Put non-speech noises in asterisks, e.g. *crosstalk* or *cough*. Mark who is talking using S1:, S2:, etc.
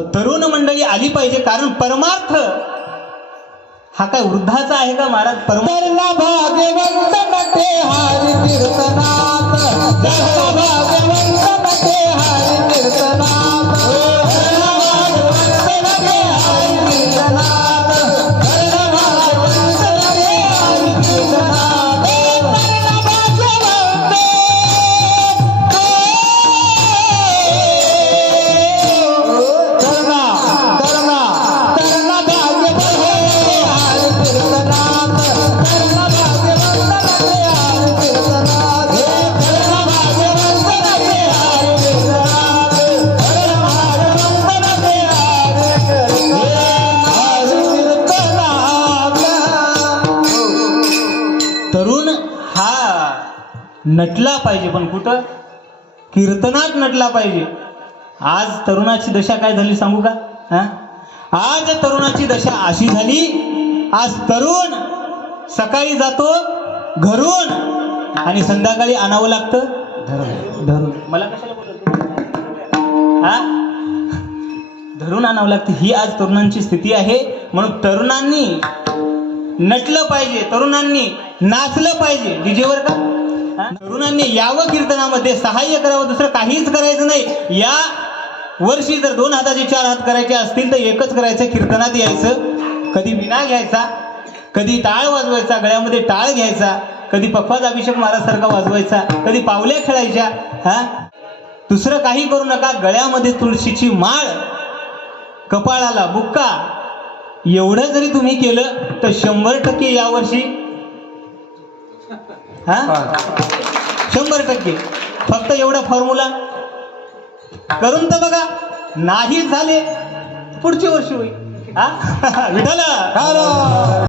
S1: तरुण मंडळी आली पाहिजे. कारण परमार्थ हा काय वृद्धाचा आहे का महाराज? परमार्थ नटला पाहिजे पण कुठं? कीर्तनात नटला पाहिजे. आज तरुणाची दशा काय झाली सांगू का? हा? आज तरुणाची दशा अशी झाली आज तरुण सकाळी जातो घरून आणि संध्याकाळी आणावं लागतं. धरून. मला कशाला बोलत हा? धरून आणावं लागतं. ही आज तरुणांची स्थिती आहे. म्हणून तरुणांनी नटलं पाहिजे तरुणांनी नाचलं पाहिजे. डीजेवर का? तरुणांनी यावं कीर्तनामध्ये सहाय्य करावं दुसरं काहीच करायचं नाही. या वर्षी जर दोन हाताचे चार हात करायचे असतील तर एकच करायचं कीर्तनात यायचं. कधी विना घ्यायचा कधी टाळ वाजवायचा गळ्यामध्ये टाळ घ्यायचा कधी पखवाज अभिषेक महाराजसारखा वाजवायचा कधी पावल्या खेळायच्या हा? दुसरं काही करू नका गळ्यामध्ये तुळशीची माळ कपाळाला बुक्का. एवढं जरी तुम्ही केलं तर शंभर टक्के यावर्षी हा? शंभर टक्के. फक्त एवढा फॉर्म्युला करून तर बघा. नाही झाले पुढच्या वर्षी होईल. हा? *laughs* विठाला